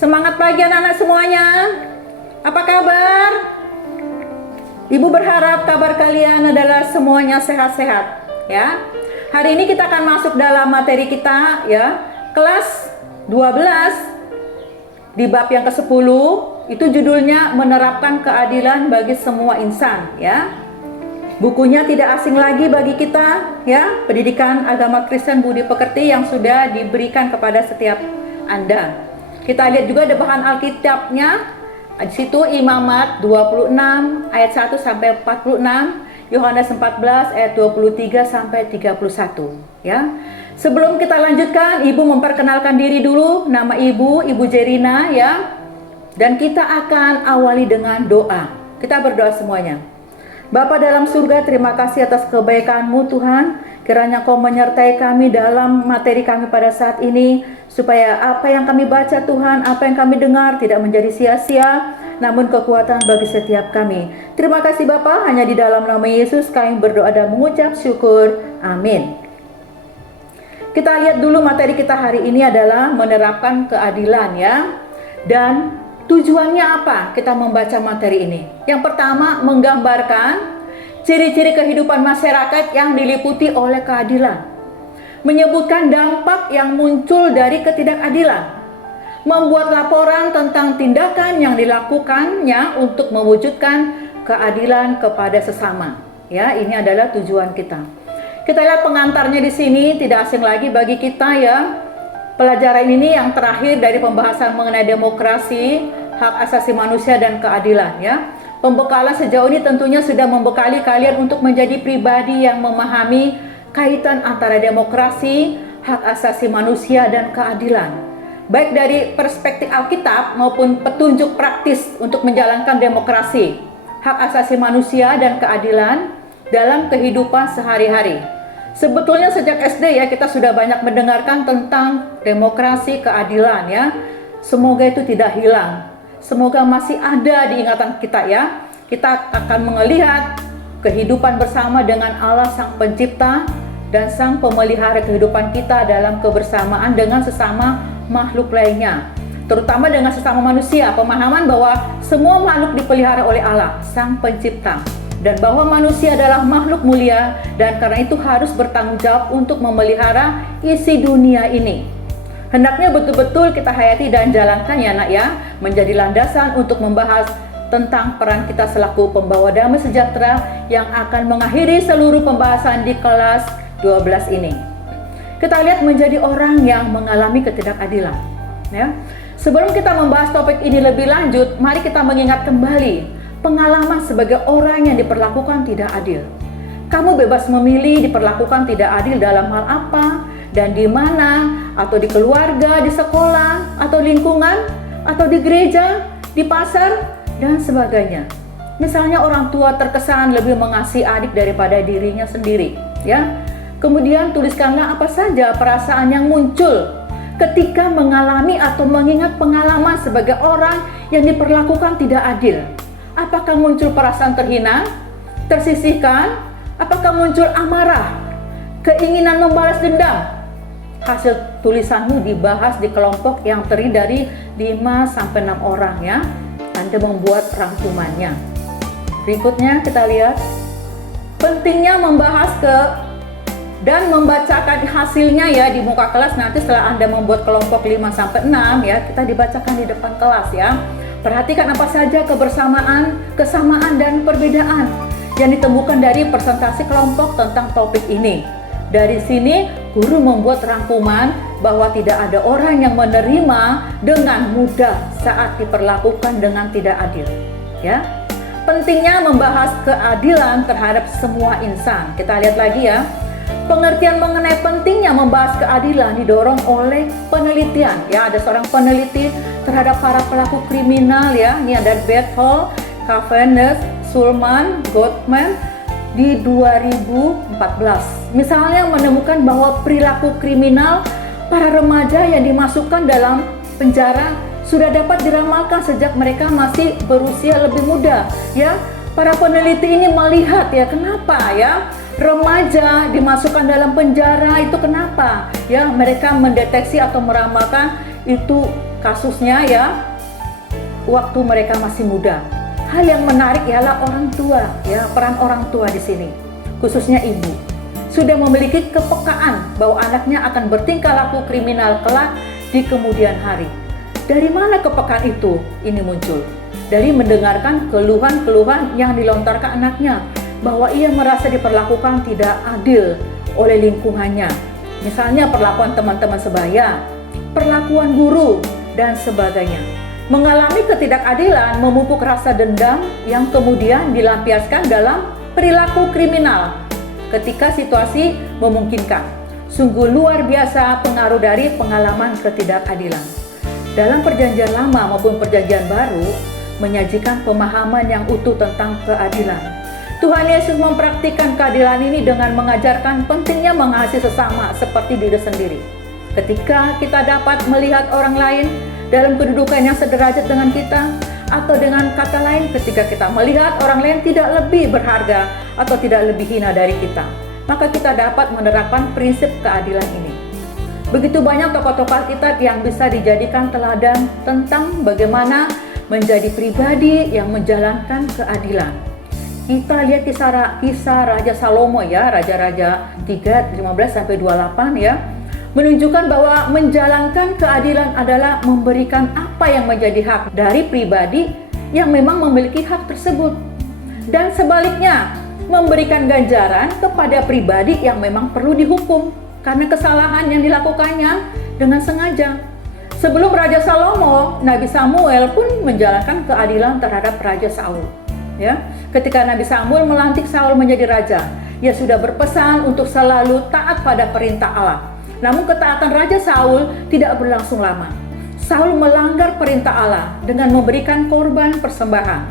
Semangat pagi anak-anak semuanya. Apa kabar? Ibu berharap kabar kalian adalah semuanya sehat-sehat ya. Hari ini kita akan masuk dalam materi kita ya, kelas 12 di bab yang ke-10. Itu judulnya menerapkan keadilan bagi semua insan ya. Bukunya tidak asing lagi bagi kita ya, Pendidikan Agama Kristen Budi Pekerti yang sudah diberikan kepada setiap Anda. Kita lihat juga ada bahan Alkitabnya. Di situ Imamat 26 ayat 1 sampai 46, Yohanes 14 ayat 23 sampai 31 ya. Sebelum kita lanjutkan, Ibu memperkenalkan diri dulu. Nama Ibu Jerina ya. Dan kita akan awali dengan doa. Kita berdoa semuanya. Bapa dalam surga, terima kasih atas kebaikan-Mu Tuhan. Kiranya Kau menyertai kami dalam materi kami pada saat ini, supaya apa yang kami baca Tuhan, apa yang kami dengar tidak menjadi sia-sia, namun kekuatan bagi setiap kami. Terima kasih Bapa, hanya di dalam nama Yesus kami berdoa dan mengucap syukur. Amin. Kita lihat dulu materi kita hari ini adalah menerapkan keadilan ya. Dan tujuannya apa kita membaca materi ini? Yang pertama, menggambarkan ciri-ciri kehidupan masyarakat yang diliputi oleh keadilan. Menyebutkan dampak yang muncul dari ketidakadilan. Membuat laporan tentang tindakan yang dilakukannya untuk mewujudkan keadilan kepada sesama. Ya, ini adalah tujuan kita. Kita lihat pengantarnya di sini, tidak asing lagi bagi kita ya. Pelajaran ini yang terakhir dari pembahasan mengenai demokrasi, hak asasi manusia dan keadilan ya. Pembekalan sejauh ini tentunya sudah membekali kalian untuk menjadi pribadi yang memahami kaitan antara demokrasi, hak asasi manusia dan keadilan. Baik dari perspektif Alkitab maupun petunjuk praktis untuk menjalankan demokrasi, hak asasi manusia dan keadilan dalam kehidupan sehari-hari. Sebetulnya sejak SD ya kita sudah banyak mendengarkan tentang demokrasi, keadilan ya. Semoga itu tidak hilang. Semoga masih ada di ingatan kita ya. Kita akan melihat kehidupan bersama dengan Allah Sang Pencipta dan Sang Pemelihara kehidupan kita dalam kebersamaan dengan sesama makhluk lainnya. Terutama dengan sesama manusia, pemahaman bahwa semua makhluk dipelihara oleh Allah, Sang Pencipta. Dan bahwa manusia adalah makhluk mulia dan karena itu harus bertanggung jawab untuk memelihara isi dunia ini. Hendaknya betul-betul kita hayati dan jalankan ya nak ya, menjadi landasan untuk membahas tentang peran kita selaku pembawa damai sejahtera yang akan mengakhiri seluruh pembahasan di kelas 12 ini. Kita lihat menjadi orang yang mengalami ketidakadilan ya. Sebelum kita membahas topik ini lebih lanjut, mari kita mengingat kembali pengalaman sebagai orang yang diperlakukan tidak adil. Kamu bebas memilih diperlakukan tidak adil dalam hal apa dan di mana, atau di keluarga, di sekolah, atau lingkungan, atau di gereja, di pasar, dan sebagainya. Misalnya orang tua terkesan lebih mengasihi adik daripada dirinya sendiri, ya. Kemudian tuliskanlah apa saja perasaan yang muncul ketika mengalami atau mengingat pengalaman sebagai orang yang diperlakukan tidak adil. Apakah muncul perasaan terhina, tersisihkan? Apakah muncul amarah, keinginan membalas dendam? Hasil tulisanmu dibahas di kelompok yang terdiri dari 5-6 orang ya. Anda membuat rangkumannya. Berikutnya kita lihat pentingnya membahas dan membacakan hasilnya ya di muka kelas. Nanti setelah Anda membuat kelompok 5-6 ya, kita dibacakan di depan kelas ya. Perhatikan apa saja kebersamaan, kesamaan dan perbedaan yang ditemukan dari presentasi kelompok tentang topik ini. Dari sini guru membuat rangkuman bahwa tidak ada orang yang menerima dengan mudah saat diperlakukan dengan tidak adil. Ya, pentingnya membahas keadilan terhadap semua insan. Kita lihat lagi ya. Pengertian mengenai pentingnya membahas keadilan didorong oleh penelitian. Ya, ada seorang peneliti terhadap para pelaku kriminal ya. Ini ada Beth Hall, Cavendish, Sulman, Gottman di 2014. Misalnya menemukan bahwa perilaku kriminal para remaja yang dimasukkan dalam penjara sudah dapat diramalkan sejak mereka masih berusia lebih muda ya. Para peneliti ini melihat ya, kenapa ya remaja dimasukkan dalam penjara itu, kenapa ya mereka mendeteksi atau meramalkan itu Kasusnya ya, waktu mereka masih muda. Hal yang menarik ialah orang tua, ya, peran orang tua di sini, khususnya ibu, sudah memiliki kepekaan bahwa anaknya akan bertingkah laku kriminal kelak di kemudian hari. Dari mana kepekaan itu ini muncul? Dari mendengarkan keluhan-keluhan yang dilontarkan anaknya, bahwa ia merasa diperlakukan tidak adil oleh lingkungannya. Misalnya perlakuan teman-teman sebaya, perlakuan guru, dan sebagainya. Mengalami ketidakadilan memupuk rasa dendam yang kemudian dilampiaskan dalam perilaku kriminal ketika situasi memungkinkan. Sungguh luar biasa pengaruh dari pengalaman ketidakadilan. Dalam perjanjian lama maupun perjanjian baru menyajikan pemahaman yang utuh tentang keadilan. Tuhan Yesus mempraktikkan keadilan ini dengan mengajarkan pentingnya mengasihi sesama seperti diri sendiri. Ketika kita dapat melihat orang lain dalam kedudukan yang sederajat dengan kita, atau dengan kata lain ketika kita melihat orang lain tidak lebih berharga atau tidak lebih hina dari kita, maka kita dapat menerapkan prinsip keadilan ini. Begitu banyak tokoh-tokoh Alkitab yang bisa dijadikan teladan tentang bagaimana menjadi pribadi yang menjalankan keadilan. Kita lihat kisah Raja Salomo ya, Raja-Raja 3:15-28 ya, menunjukkan bahwa menjalankan keadilan adalah memberikan apa yang menjadi hak dari pribadi yang memang memiliki hak tersebut. Dan sebaliknya, memberikan ganjaran kepada pribadi yang memang perlu dihukum karena kesalahan yang dilakukannya dengan sengaja. Sebelum Raja Salomo, Nabi Samuel pun menjalankan keadilan terhadap Raja Saul. Ya, ketika Nabi Samuel melantik Saul menjadi raja, ia sudah berpesan untuk selalu taat pada perintah Allah. Namun ketaatan Raja Saul tidak berlangsung lama. Saul melanggar perintah Allah dengan memberikan korban persembahan.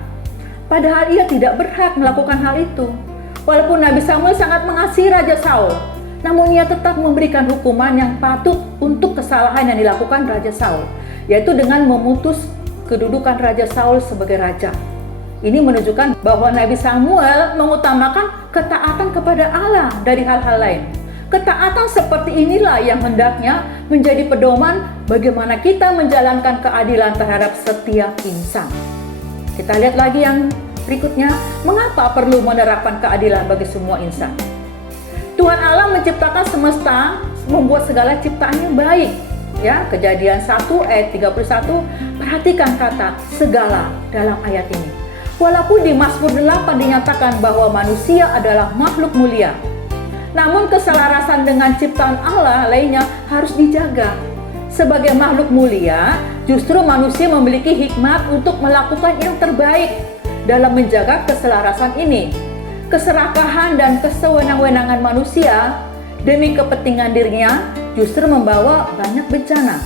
Padahal ia tidak berhak melakukan hal itu. Walaupun Nabi Samuel sangat mengasihi Raja Saul, namun ia tetap memberikan hukuman yang patut untuk kesalahan yang dilakukan Raja Saul, yaitu dengan memutus kedudukan Raja Saul sebagai raja. Ini menunjukkan bahwa Nabi Samuel mengutamakan ketaatan kepada Allah dari hal-hal lain. Ketaatan seperti inilah yang hendaknya menjadi pedoman bagaimana kita menjalankan keadilan terhadap setiap insan. Kita lihat lagi yang berikutnya, mengapa perlu menerapkan keadilan bagi semua insan? Tuhan Allah menciptakan semesta, membuat segala ciptaannya baik. Ya, Kejadian 1 ayat 31, perhatikan kata segala dalam ayat ini. Walaupun di Mazmur 8 dinyatakan bahwa manusia adalah makhluk mulia, namun keselarasan dengan ciptaan Allah lainnya harus dijaga. Sebagai makhluk mulia, justru manusia memiliki hikmat untuk melakukan yang terbaik dalam menjaga keselarasan ini. Keserakahan dan kesewenang-wenangan manusia demi kepentingan dirinya justru membawa banyak bencana.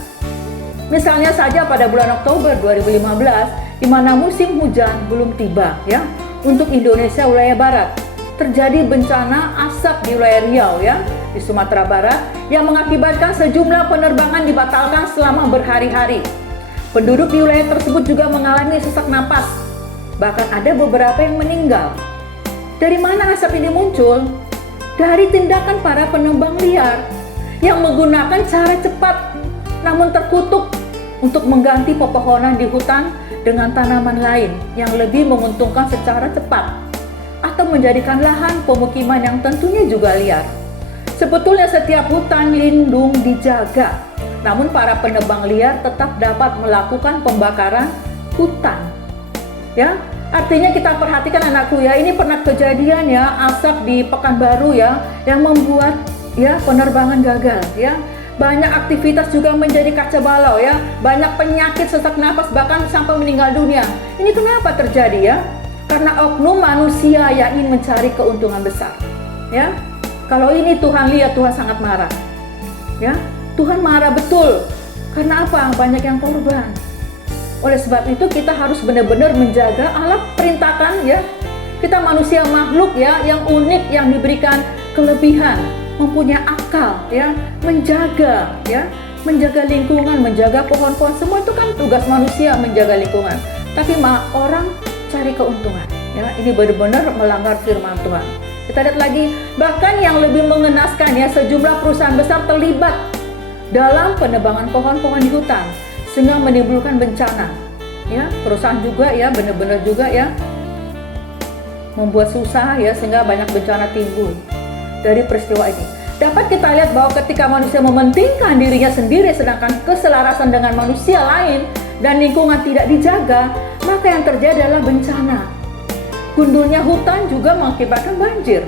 Misalnya saja pada bulan Oktober 2015, di mana musim hujan belum tiba ya untuk Indonesia wilayah barat. Terjadi bencana asap di wilayah Riau ya, di Sumatera Barat yang mengakibatkan sejumlah penerbangan dibatalkan selama berhari-hari. Penduduk di wilayah tersebut juga mengalami sesak napas. Bahkan ada beberapa yang meninggal. Dari mana asap ini muncul? Dari tindakan para penebang liar yang menggunakan cara cepat namun terkutuk untuk mengganti pepohonan di hutan dengan tanaman lain yang lebih menguntungkan secara cepat, atau menjadikan lahan pemukiman yang tentunya juga liar. Sebetulnya setiap hutan lindung dijaga, namun para penebang liar tetap dapat melakukan pembakaran hutan. Ya, artinya kita perhatikan anakku ya, ini pernah kejadian ya, asap di Pekanbaru ya, yang membuat ya penerbangan gagal ya. Banyak aktivitas juga menjadi kacau balau ya, banyak penyakit sesak napas bahkan sampai meninggal dunia. Ini kenapa terjadi ya? Karena oknum manusia yang ingin mencari keuntungan besar. Ya, kalau ini Tuhan lihat, Tuhan sangat marah. Ya, Tuhan marah betul. Karena apa? Banyak yang korban. Oleh sebab itu kita harus benar-benar menjaga Allah perintahkan ya. Kita manusia makhluk ya, yang unik, yang diberikan kelebihan, mempunyai akal ya, menjaga ya, menjaga lingkungan, menjaga pohon-pohon, semua itu kan tugas manusia menjaga lingkungan. Tapi orang cari keuntungan ya, ini benar-benar melanggar firman Tuhan. Kita lihat lagi, bahkan yang lebih mengenaskan ya, sejumlah perusahaan besar terlibat dalam penebangan pohon-pohon di hutan sehingga menimbulkan bencana. Ya, perusahaan juga ya, benar-benar juga ya membuat susah ya, sehingga banyak bencana timbul dari peristiwa ini. Dapat kita lihat bahwa ketika manusia mementingkan dirinya sendiri sedangkan keselarasan dengan manusia lain dan lingkungan tidak dijaga, maka yang terjadi adalah bencana. Gundulnya hutan juga mengakibatkan banjir.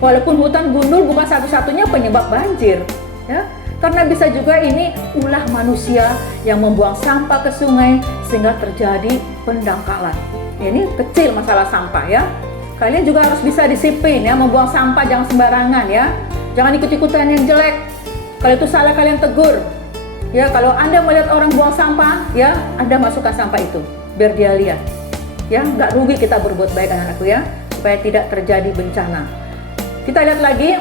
Walaupun hutan gundul bukan satu-satunya penyebab banjir, ya, karena bisa juga ini ulah manusia yang membuang sampah ke sungai sehingga terjadi pendangkalan. Ini kecil masalah sampah ya. Kalian juga harus bisa disiplin ya, membuang sampah jangan sembarangan ya. Jangan ikut-ikutan yang jelek. Kalau itu salah kalian tegur. Ya, kalau Anda melihat orang buang sampah, ya Anda masukkan sampah itu biar dia lihat. Ya, nggak rugi kita berbuat baik anak-anakku ya, supaya tidak terjadi bencana. Kita lihat lagi,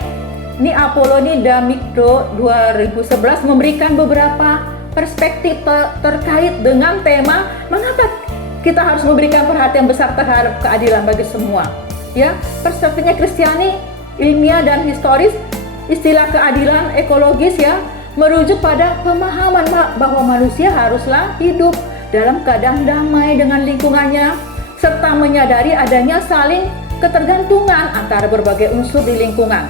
ini Apoloni Damikdo 2011 memberikan beberapa perspektif terkait dengan tema mengapa kita harus memberikan perhatian besar terhadap keadilan bagi semua. Ya, perspektifnya Kristiani, ilmiah dan historis. Istilah keadilan ekologis ya merujuk pada pemahaman bahwa manusia haruslah hidup dalam keadaan damai dengan lingkungannya serta menyadari adanya saling ketergantungan antara berbagai unsur di lingkungan.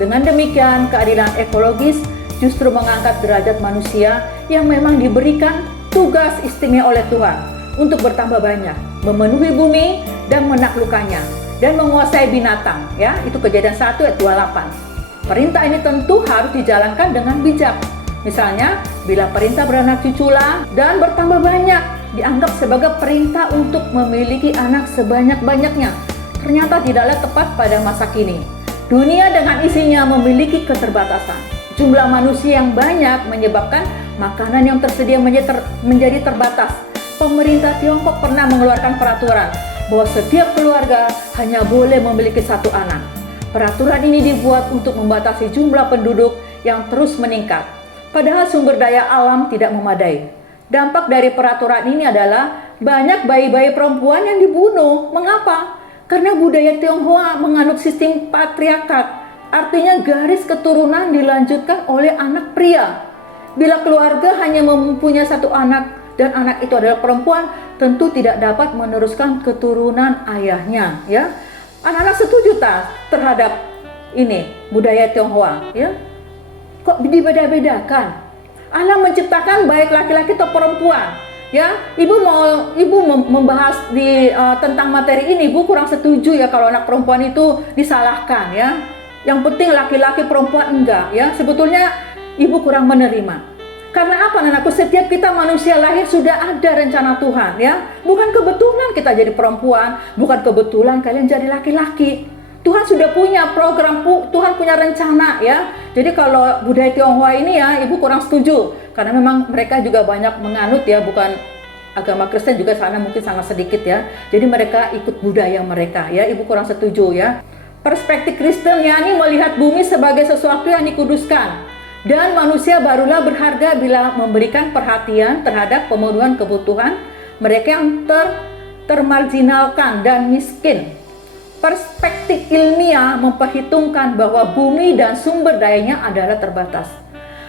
Dengan demikian, keadilan ekologis justru mengangkat derajat manusia yang memang diberikan tugas istimewa oleh Tuhan untuk bertambah banyak, memenuhi bumi dan menaklukkannya, dan menguasai binatang. Ya, itu Kejadian 1 ayat 28. Perintah ini tentu harus dijalankan dengan bijak. Misalnya, bila perintah beranak cuculah dan bertambah banyak dianggap sebagai perintah untuk memiliki anak sebanyak-banyaknya, ternyata tidaklah tepat pada masa kini. Dunia dengan isinya memiliki keterbatasan. Jumlah manusia yang banyak menyebabkan makanan yang tersedia menjadi terbatas. Pemerintah Tiongkok pernah mengeluarkan peraturan bahwa setiap keluarga hanya boleh memiliki satu anak. Peraturan ini dibuat untuk membatasi jumlah penduduk yang terus meningkat. Padahal sumber daya alam tidak memadai. Dampak dari peraturan ini adalah banyak bayi-bayi perempuan yang dibunuh. Mengapa? Karena budaya Tionghoa menganut sistem patriarkat. Artinya garis keturunan dilanjutkan oleh anak pria. Bila keluarga hanya mempunyai satu anak dan anak itu adalah perempuan, tentu tidak dapat meneruskan keturunan ayahnya, ya. Anak-anak setuju tak terhadap ini budaya Tionghoa, ya? Kok dibeda-bedakan? Allah menciptakan baik laki-laki atau perempuan, ya. Ibu membahas tentang materi ini, Ibu kurang setuju ya kalau anak perempuan itu disalahkan, ya. Yang penting laki-laki perempuan enggak, ya. Sebetulnya Ibu kurang menerima. Karena apa anakku? Setiap kita manusia lahir sudah ada rencana Tuhan, ya. Bukan kebetulan kita jadi perempuan, bukan kebetulan kalian jadi laki-laki. Tuhan sudah punya program, Tuhan punya rencana, ya. Jadi kalau budaya Tionghoa ini ya, Ibu kurang setuju. Karena memang mereka juga banyak menganut ya, bukan agama Kristen juga sana mungkin sangat sedikit ya. Jadi mereka ikut budaya mereka, ya. Ibu kurang setuju ya. Perspektif Kristen yakni melihat bumi sebagai sesuatu yang dikuduskan. Dan manusia barulah berharga bila memberikan perhatian terhadap pemenuhan kebutuhan mereka yang termarginalkan dan miskin. Perspektif ilmiah memperhitungkan bahwa bumi dan sumber dayanya adalah terbatas.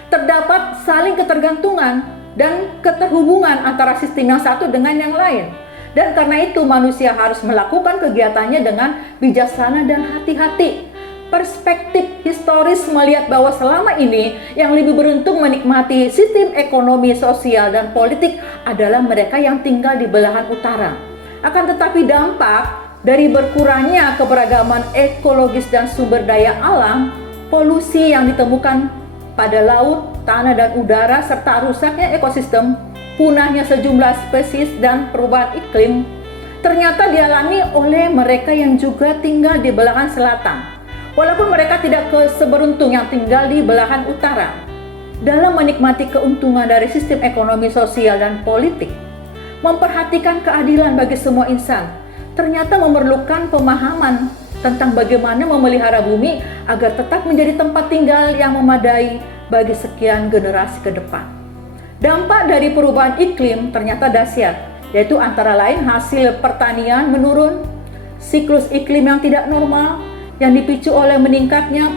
Terdapat saling ketergantungan dan keterhubungan antara sistem yang satu dengan yang lain. Dan karena itu manusia harus melakukan kegiatannya dengan bijaksana dan hati-hati. Perspektif historis melihat bahwa selama ini yang lebih beruntung menikmati sistem ekonomi, sosial, dan politik adalah mereka yang tinggal di belahan utara. Akan tetapi dampak dari berkurangnya keberagaman ekologis dan sumber daya alam, polusi yang ditemukan pada laut, tanah, dan udara, serta rusaknya ekosistem, punahnya sejumlah spesies, dan perubahan iklim, ternyata dialami oleh mereka yang juga tinggal di belahan selatan. Walaupun mereka tidak seberuntung yang tinggal di belahan utara. Dalam menikmati keuntungan dari sistem ekonomi, sosial, dan politik, memperhatikan keadilan bagi semua insan, ternyata memerlukan pemahaman tentang bagaimana memelihara bumi agar tetap menjadi tempat tinggal yang memadai bagi sekian generasi ke depan. Dampak dari perubahan iklim ternyata dahsyat, yaitu antara lain hasil pertanian menurun, siklus iklim yang tidak normal, yang dipicu oleh meningkatnya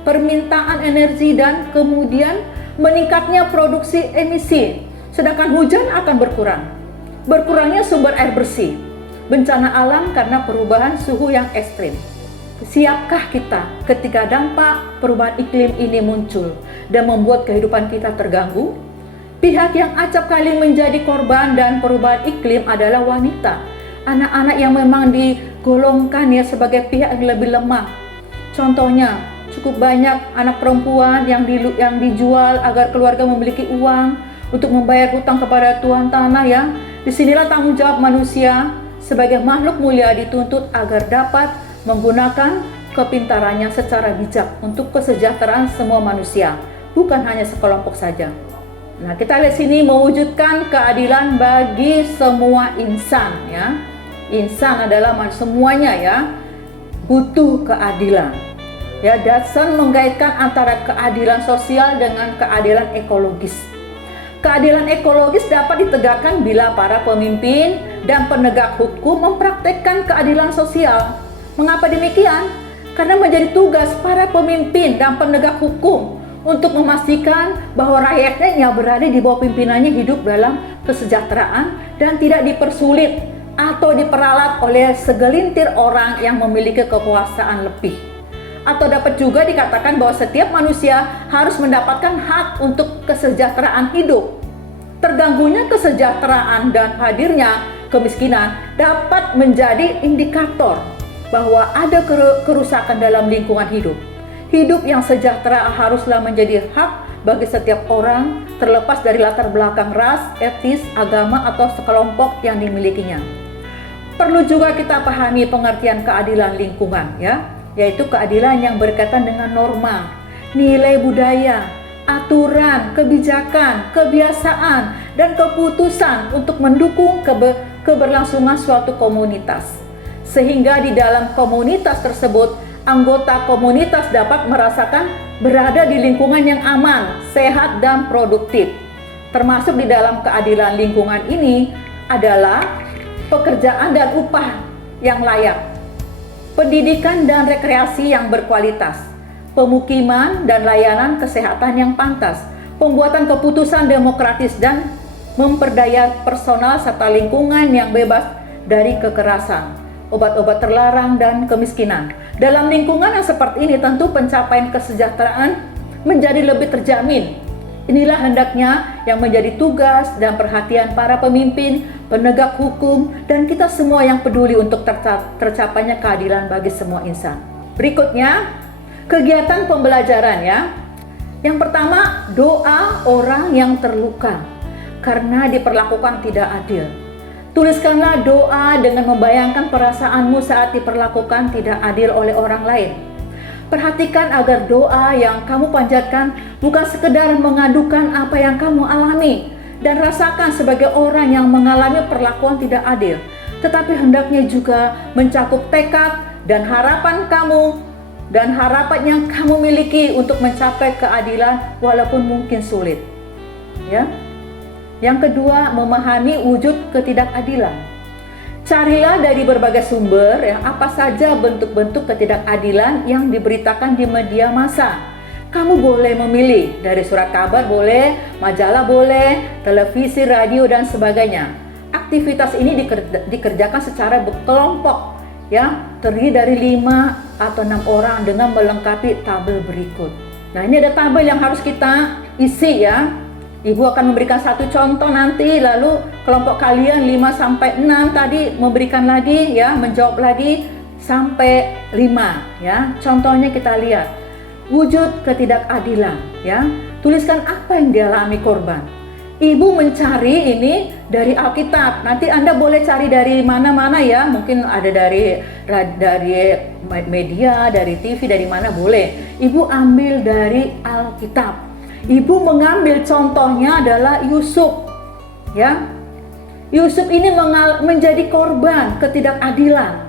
permintaan energi dan kemudian meningkatnya produksi emisi, sedangkan hujan akan berkurang. Berkurangnya sumber air bersih, bencana alam karena perubahan suhu yang ekstrim. Siapkah kita ketika dampak perubahan iklim ini muncul dan membuat kehidupan kita terganggu? Pihak yang acap kali menjadi korban dan perubahan iklim adalah wanita, anak-anak yang memang digolongkan ya sebagai pihak yang lebih lemah. Contohnya, cukup banyak anak perempuan yang dijual agar keluarga memiliki uang untuk membayar hutang kepada tuan tanah ya. Disinilah tanggung jawab manusia sebagai makhluk mulia dituntut agar dapat menggunakan kepintarannya secara bijak untuk kesejahteraan semua manusia, bukan hanya sekelompok saja. Nah, kita lihat sini mewujudkan keadilan bagi semua insan ya. Insan adalah semuanya ya, butuh keadilan. Ya, Dodson mengkaitkan antara keadilan sosial dengan keadilan ekologis. Keadilan ekologis dapat ditegakkan bila para pemimpin dan penegak hukum mempraktekkan keadilan sosial. Mengapa demikian? Karena menjadi tugas para pemimpin dan penegak hukum untuk memastikan bahwa rakyatnya yang berada di bawah pimpinannya hidup dalam kesejahteraan dan tidak dipersulit atau diperalat oleh segelintir orang yang memiliki kekuasaan lebih. Atau dapat juga dikatakan bahwa setiap manusia harus mendapatkan hak untuk kesejahteraan hidup. Terganggunya kesejahteraan dan hadirnya kemiskinan dapat menjadi indikator bahwa ada kerusakan dalam lingkungan hidup. Hidup yang sejahtera haruslah menjadi hak bagi setiap orang, terlepas dari latar belakang ras, etnis, agama, atau sekelompok yang dimilikinya. Perlu juga kita pahami pengertian keadilan lingkungan ya, yaitu keadilan yang berkaitan dengan norma, nilai budaya, aturan, kebijakan, kebiasaan, dan keputusan untuk mendukung keberlangsungan suatu komunitas. Sehingga di dalam komunitas tersebut, anggota komunitas dapat merasakan berada di lingkungan yang aman, sehat, dan produktif. Termasuk di dalam keadilan lingkungan ini adalah pekerjaan dan upah yang layak, pendidikan dan rekreasi yang berkualitas, pemukiman dan layanan kesehatan yang pantas, pembuatan keputusan demokratis dan memperdaya personal serta lingkungan yang bebas dari kekerasan, obat-obat terlarang, dan kemiskinan. Dalam lingkungan yang seperti ini tentu pencapaian kesejahteraan menjadi lebih terjamin. Inilah hendaknya yang menjadi tugas dan perhatian para pemimpin, penegak hukum, dan kita semua yang peduli untuk tercapainya keadilan bagi semua insan. Berikutnya, kegiatan pembelajaran ya. Yang pertama, doa orang yang terluka karena diperlakukan tidak adil. Tuliskanlah doa dengan membayangkan perasaanmu saat diperlakukan tidak adil oleh orang lain. Perhatikan agar doa yang kamu panjatkan bukan sekedar mengadukan apa yang kamu alami dan rasakan sebagai orang yang mengalami perlakuan tidak adil, tetapi hendaknya juga mencakup tekad dan harapan kamu dan harapan yang kamu miliki untuk mencapai keadilan walaupun mungkin sulit. Ya. Yang kedua, memahami wujud ketidakadilan. Carilah dari berbagai sumber ya, apa saja bentuk-bentuk ketidakadilan yang diberitakan di media massa. Kamu boleh memilih dari surat kabar boleh, majalah boleh, televisi, radio, dan sebagainya. Aktivitas ini dikerjakan secara berkelompok ya, terdiri dari 5 atau 6 orang dengan melengkapi tabel berikut. Nah, ini ada tabel yang harus kita isi ya. Ibu akan memberikan satu contoh nanti, lalu kelompok kalian 5 sampai 6 tadi memberikan lagi ya, menjawab lagi sampai 5 ya. Contohnya kita lihat. Wujud ketidakadilan ya. Tuliskan apa yang dialami korban. Ibu mencari ini dari Alkitab. Nanti Anda boleh cari dari mana-mana ya. Mungkin ada dari media, dari TV, dari mana boleh. Ibu ambil dari Alkitab. Ibu mengambil contohnya adalah Yusuf ya. Yusuf ini menjadi korban ketidakadilan.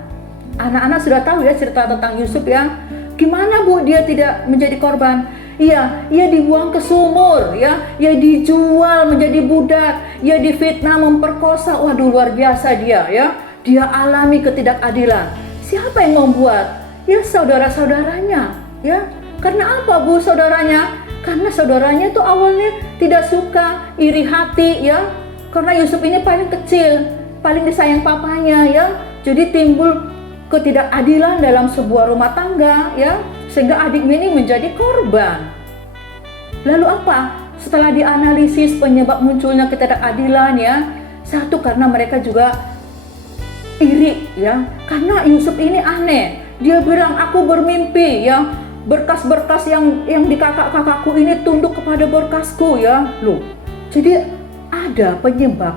Anak-anak sudah tahu ya cerita tentang Yusuf ya. Gimana Bu dia tidak menjadi korban? Iya, ia dibuang ke sumur ya, ia dijual menjadi budak, ia difitnah, memperkosa. Waduh, luar biasa dia ya. Dia alami ketidakadilan. Siapa yang membuat? Ya saudara-saudaranya ya. Karena apa Bu saudaranya? Karena saudaranya itu awalnya tidak suka, iri hati ya. Karena Yusuf ini paling kecil, paling disayang papanya ya. Jadi timbul ketidakadilan dalam sebuah rumah tangga ya, sehingga adiknya ini menjadi korban. Lalu apa? Setelah dianalisis penyebab munculnya ketidakadilan ya, satu karena mereka juga iri ya, karena Yusuf ini aneh. Dia bilang, aku bermimpi ya, berkas-berkas yang di kakak-kakakku ini tunduk kepada berkasku ya. Loh, jadi ada penyebab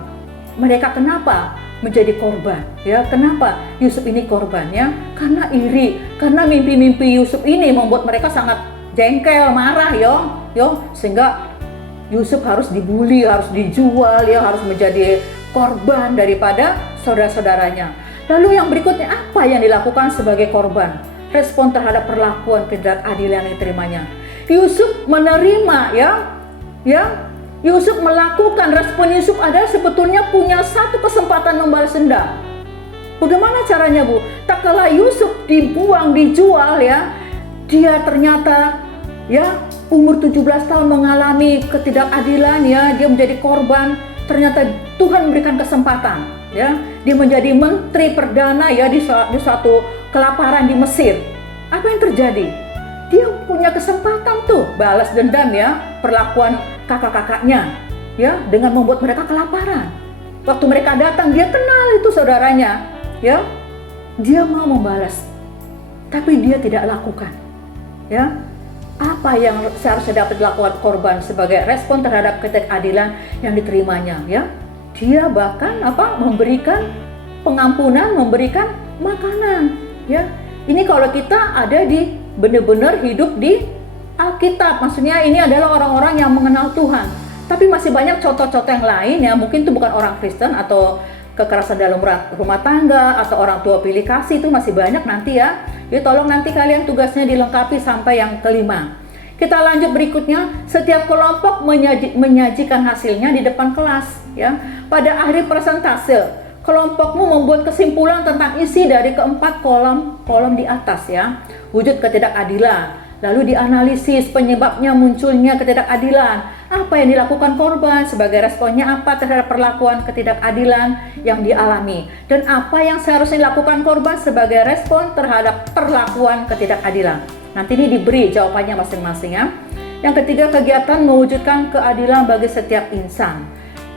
mereka kenapa menjadi korban ya. Kenapa Yusuf ini korban ya? Karena iri, karena mimpi-mimpi Yusuf ini membuat mereka sangat jengkel, marah yo, sehingga Yusuf harus dibully, harus dijual ya, harus menjadi korban daripada saudara-saudaranya. Lalu yang berikutnya, apa yang dilakukan sebagai korban? Respon terhadap perlakuan ketidakadilan yang diterimanya. Yusuf menerima ya, Yusuf melakukan, respon Yusuf adalah sebetulnya punya satu kesempatan membalas dendam. Bagaimana caranya, Bu? Tak kala Yusuf dibuang, dijual ya, dia ternyata ya umur 17 tahun mengalami ketidakadilan ya, dia menjadi korban. Ternyata Tuhan memberikan kesempatan ya, dia menjadi menteri perdana ya di suatu kelaparan di Mesir. Apa yang terjadi? Dia punya kesempatan tuh balas dendam ya, perlakuan kakak-kakaknya ya, dengan membuat mereka kelaparan. Waktu mereka datang, dia kenal itu saudaranya ya, dia mau membalas, tapi dia tidak lakukan ya. Apa yang seharusnya dapat dilakukan korban sebagai respon terhadap ketidakadilan yang diterimanya ya? Dia bahkan memberikan pengampunan, memberikan makanan ya. Ini kalau kita ada di benar-benar hidup di Alkitab, maksudnya ini adalah orang-orang yang mengenal Tuhan. Tapi masih banyak contoh-contoh yang lain ya, mungkin itu bukan orang Kristen atau kekerasan dalam rumah tangga atau orang tua pilih kasih, itu masih banyak nanti ya. Jadi tolong nanti kalian tugasnya dilengkapi sampai yang kelima. Kita lanjut berikutnya, setiap kelompok menyajikan hasilnya di depan kelas ya. Pada akhir presentase, kelompokmu membuat kesimpulan tentang isi dari keempat kolom di atas ya. Wujud ketidakadilan, lalu dianalisis penyebabnya munculnya ketidakadilan. Apa yang dilakukan korban, sebagai responnya apa terhadap perlakuan ketidakadilan yang dialami, dan apa yang seharusnya dilakukan korban sebagai respon terhadap perlakuan ketidakadilan. Nanti ini diberi jawabannya masing-masing ya. Yang ketiga, kegiatan mewujudkan keadilan bagi setiap insan.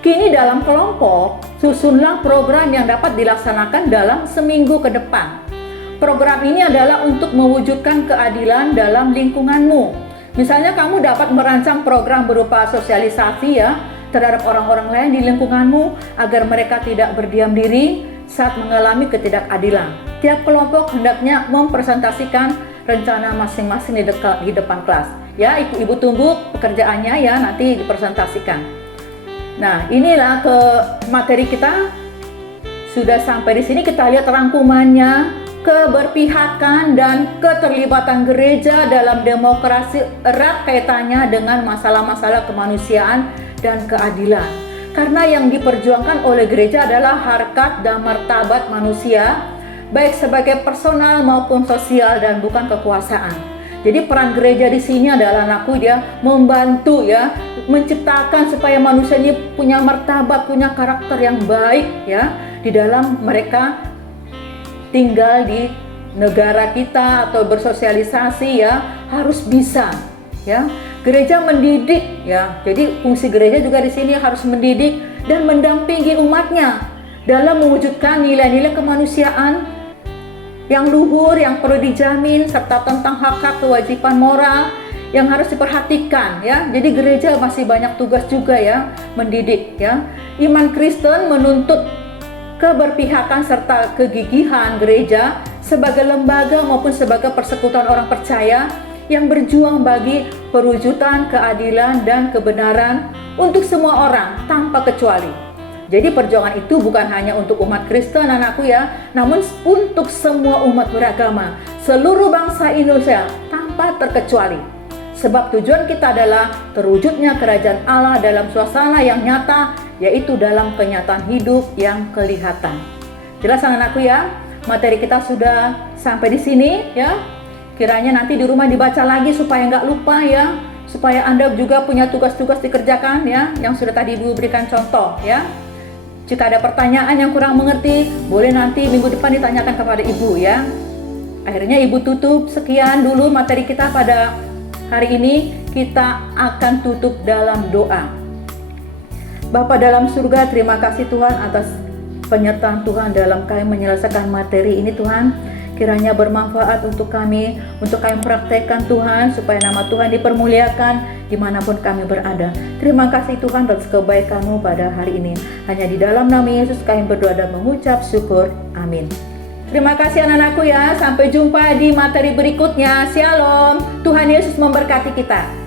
Kini dalam kelompok, susunlah program yang dapat dilaksanakan dalam seminggu ke depan. Program ini adalah untuk mewujudkan keadilan dalam lingkunganmu. Misalnya kamu dapat merancang program berupa sosialisasi ya terhadap orang-orang lain di lingkunganmu agar mereka tidak berdiam diri saat mengalami ketidakadilan. Tiap kelompok hendaknya mempresentasikan rencana masing-masing di depan kelas. Ya, ibu tunggu pekerjaannya ya, nanti dipresentasikan. Nah, inilah ke materi kita. Sudah sampai di sini, kita lihat rangkumannya. Keberpihakan dan keterlibatan gereja dalam demokrasi erat kaitannya dengan masalah-masalah kemanusiaan dan keadilan. Karena yang diperjuangkan oleh gereja adalah harkat dan martabat manusia, baik sebagai personal maupun sosial, dan bukan kekuasaan. Jadi peran gereja di sini adalah dia membantu ya, menciptakan supaya manusia ini punya martabat, punya karakter yang baik ya, di dalam mereka tinggal di negara kita atau bersosialisasi ya, harus bisa ya. Gereja mendidik ya. Jadi fungsi gereja juga di sini harus mendidik dan mendampingi umatnya dalam mewujudkan nilai-nilai kemanusiaan yang luhur yang perlu dijamin, serta tentang hak-hak kewajiban moral yang harus diperhatikan ya. Jadi gereja masih banyak tugas juga ya, mendidik ya. Iman Kristen menuntut keberpihakan serta kegigihan gereja sebagai lembaga maupun sebagai persekutuan orang percaya yang berjuang bagi perwujudan keadilan dan kebenaran untuk semua orang tanpa kecuali. Jadi perjuangan itu bukan hanya untuk umat Kristen anakku ya, namun untuk semua umat beragama, seluruh bangsa Indonesia tanpa terkecuali. Sebab tujuan kita adalah terwujudnya kerajaan Allah dalam suasana yang nyata, yaitu dalam kenyataan hidup yang kelihatan. Jelas anakku ya, materi kita sudah sampai di sini ya. Kiranya nanti di rumah dibaca lagi supaya nggak lupa ya, supaya Anda juga punya tugas-tugas dikerjakan ya, yang sudah tadi Ibu berikan contoh ya. Jika ada pertanyaan yang kurang mengerti, boleh nanti minggu depan ditanyakan kepada Ibu ya. Akhirnya Ibu tutup, sekian dulu materi kita pada hari ini. Kita akan tutup dalam doa. Bapa dalam surga, terima kasih Tuhan atas penyertaan Tuhan dalam kami menyelesaikan materi ini Tuhan. Kiranya bermanfaat untuk kami praktekkan Tuhan, supaya nama Tuhan dipermuliakan dimanapun kami berada. Terima kasih Tuhan atas kebaikan-Mu pada hari ini. Hanya di dalam nama Yesus kami berdoa dan mengucap syukur. Amin. Terima kasih anak-anakku ya. Sampai jumpa di materi berikutnya. Shalom. Tuhan Yesus memberkati kita.